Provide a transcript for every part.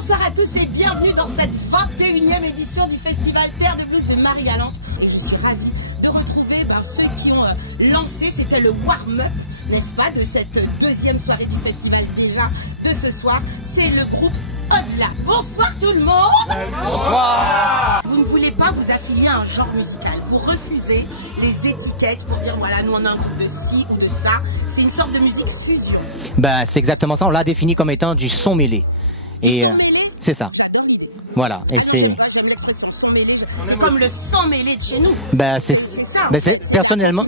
Bonsoir à tous et bienvenue dans cette 21e édition du Festival Terre de Blues de Marie-Galante. Je suis ravie de retrouver ceux qui ont lancé, c'était le warm-up, n'est-ce pas, de cette deuxième soirée du festival déjà de ce soir. C'est le groupe Au-delà. Bonsoir tout le monde. Bonsoir. Vous ne voulez pas vous affilier à un genre musical, vous refusez les étiquettes pour dire voilà, nous on a un groupe de ci ou de ça. C'est une sorte de musique fusion. Ben, c'est exactement ça, on l'a défini comme étant du son mêlé. Et c'est ça. Voilà, et c'est... J'aime l'expression son mêlé. C'est comme le sang mêlé de chez nous. Ben, c'est personnellement,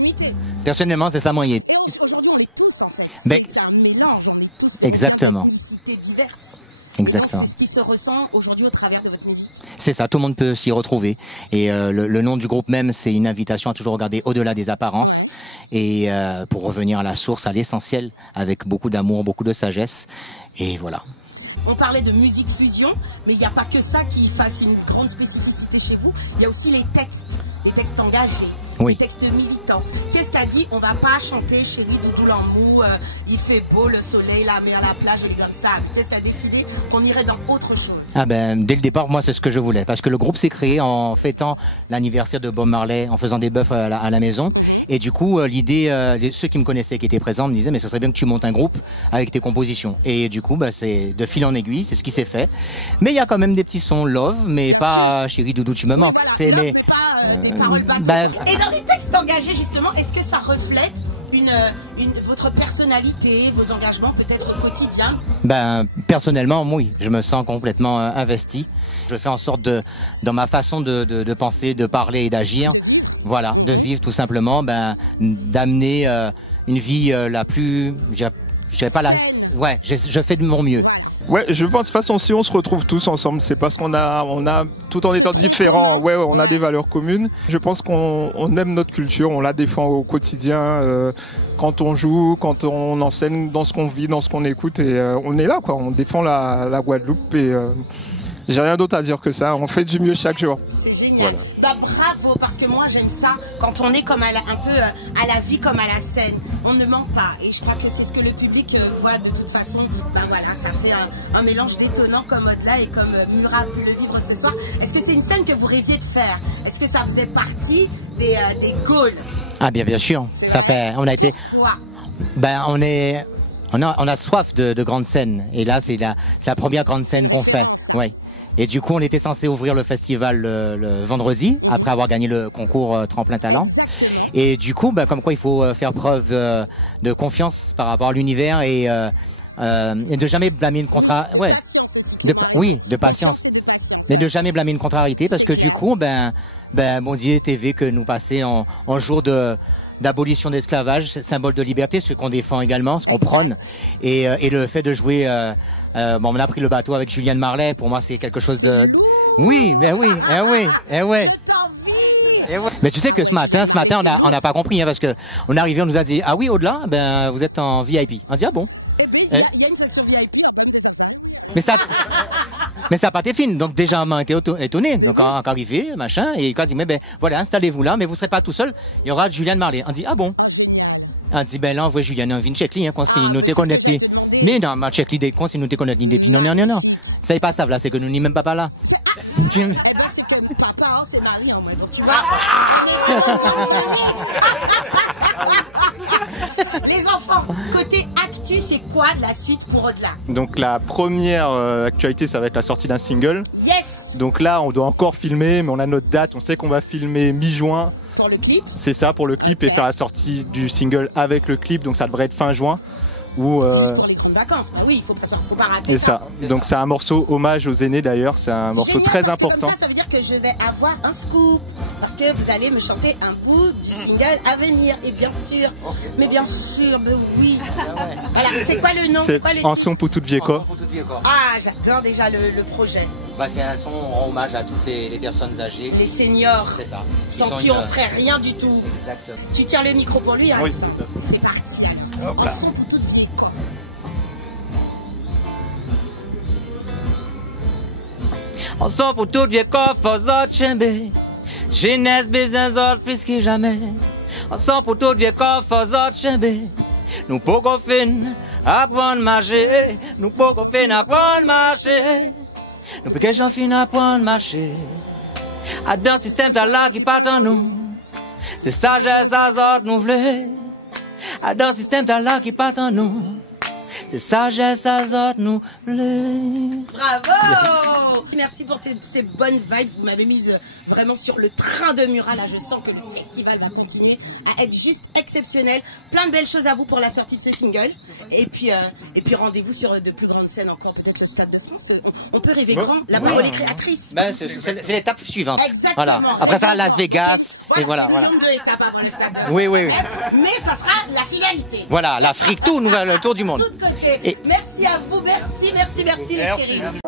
c'est ça moyen. Aujourd'hui, on est tous en fait. Ben, C'est un mélange, on est tous. exactement. Diverses. Exactement. C'est ce qui se ressent aujourd'hui au travers de votre musique. C'est ça, tout le monde peut s'y retrouver. Et le nom du groupe même, c'est une invitation à toujours regarder au-delà des apparences et pour revenir à la source, à l'essentiel, avec beaucoup d'amour, beaucoup de sagesse. Et voilà. On parlait de musique fusion, mais il n'y a pas que ça qui fasse une grande spécificité chez vous. Il y a aussi les textes engagés, oui. Les textes militants. Qu'est-ce qu'a dit? On va pas chanter Chérie Doudou L'Amour, il fait beau, le soleil, la mer, la plage, et comme ça. Qu'est-ce qu'a décidé qu'on irait dans autre chose? Ah ben, dès le départ, moi, c'est ce que je voulais. Parce que le groupe s'est créé en fêtant l'anniversaire de Bob Marley, en faisant des bœufs à la maison. Et du coup, l'idée, ceux qui me connaissaient, qui étaient présents, me disaient, mais ce serait bien que tu montes un groupe avec tes compositions. Et du coup, c'est de fil en aiguille, c'est ce qui s'est fait. Mais il y a quand même des petits sons love, mais pas Chérie Doudou, tu me manques. Voilà, c'est mais pas, paroles et dans les textes engagés, justement, est-ce que ça reflète votre personnalité, vos engagements peut-être quotidiens? Ben, personnellement, oui, je me sens complètement investi. Je fais en sorte dans ma façon de penser, de parler et d'agir, voilà, de vivre tout simplement, d'amener une vie la plus, je fais de mon mieux. Ouais, je pense de toute façon, si on se retrouve tous ensemble, c'est parce qu'on a, tout en étant différents, ouais, on a des valeurs communes. Je pense qu'on aime notre culture, on la défend au quotidien, quand on joue, quand on enseigne, dans ce qu'on vit, dans ce qu'on écoute, et on est là, quoi. On défend la Guadeloupe et j'ai rien d'autre à dire que ça. On fait du mieux chaque jour. C'est génial. Voilà. Bravo, parce que moi j'aime ça quand on est comme un peu à la vie comme à la scène. On ne ment pas et je crois que c'est ce que le public voit de toute façon. Voilà, ça fait un mélange détonnant comme Au-delà et comme Murat a pu le vivre ce soir. Est-ce que c'est une scène que vous rêviez de faire? Est-ce que ça faisait partie des goals? Ah bien sûr, ça fait, on a été, on a soif de grandes scènes et là c'est la première grande scène qu'on fait, ouais. Et du coup, on était censé ouvrir le festival le vendredi, après avoir gagné le concours Tremplin Talent. Et du coup, comme quoi il faut faire preuve de confiance par rapport à l'univers et de jamais blâmer une contrariété. Ouais, de patience. Mais de jamais blâmer une contrariété, parce que du coup, bon Dieu TV que nous passer en jour d'abolition de l'esclavage, symbole de liberté, ce qu'on défend également, ce qu'on prône, et le fait de jouer, on a pris le bateau avec Julianne Marley, pour moi c'est quelque chose de... Oui, mais oui, Mais tu sais que ce matin on n'a pas compris, hein, parce que on est arrivé, on nous a dit, ah oui, Au-delà, vous êtes en VIP. On dit, ah bon? Il y a une section VIP. Mais ça n'a pas été fini, donc déjà on a été étonné, donc quand arrivé, machin, et quand il dit, voilà, installez-vous là, mais vous ne serez pas tout seul, il y aura Julianne Marley. On dit, ah bon? On dit, là, on voit Julianne, on vient checker, hein, quand si nous t'es connecté. Mais non, ma check l'idée, quand si nous t'es connecté, depuis non. Ça n'est pas ça, là, c'est que nous n'y même pas là. C'est que papa, c'est Marie, en mode, tu vois. Les enfants, côté actu, c'est quoi la suite pour Au-delà? Donc la première actualité, ça va être la sortie d'un single. Yes. Donc là, on doit encore filmer, mais on a notre date, on sait qu'on va filmer mi-juin. Pour le clip? C'est ça, pour le clip, et faire la sortie du single avec le clip, donc ça devrait être fin juin. Pour les grandes vacances, oui, il faut pas rater ça. Donc c'est un morceau hommage aux aînés d'ailleurs, c'est un morceau très important. Comme ça veut dire que je vais avoir un scoop, parce que vous allez me chanter un bout du single à venir, et bien sûr, oui. Voilà, c'est quoi le nom? C'est En son pour toute Vieko. Ah, j'adore déjà le projet. C'est un son en hommage à toutes les personnes âgées. Les seniors. C'est ça. Sans qui on serait rien du tout. Exactement. Tu tiens le micro pour lui, hein? Oui. C'est parti alors. En son pour toute Vieko. On sort pour tout vieux coffre aux autres chambres. Jeunesse, business, autres plus que jamais. On sort pour tout vieux coffre aux autres chambres. Nous pouvons finir apprendre à marcher. Nous pouvons finir apprendre à marcher. Nous que j'en finis à prendre marcher. À dans le système t'as là qui part en nous. C'est sagesse à zot nous v'lait. À dans le système t'as là qui part en nous. C'est sagesse à zot nous v'lait. Bravo! Merci pour ces bonnes vibes. Vous m'avez mise vraiment sur le train de Murat. Là, je sens que le festival va continuer à être juste exceptionnel. Plein de belles choses à vous pour la sortie de ce single. Et puis rendez-vous sur de plus grandes scènes encore, peut-être le Stade de France. On peut rêver grand. La parole est créatrice. Ben, c'est l'étape suivante. Exactement. Voilà. Après ça, Las Vegas. Voilà, et voilà. le nombre d'étapes avant le Stade de France. Oui. Mais ça sera la finalité. Voilà, l'Afrique, tout, le tour du monde. De tous côtés. Merci à vous. Merci les chéris.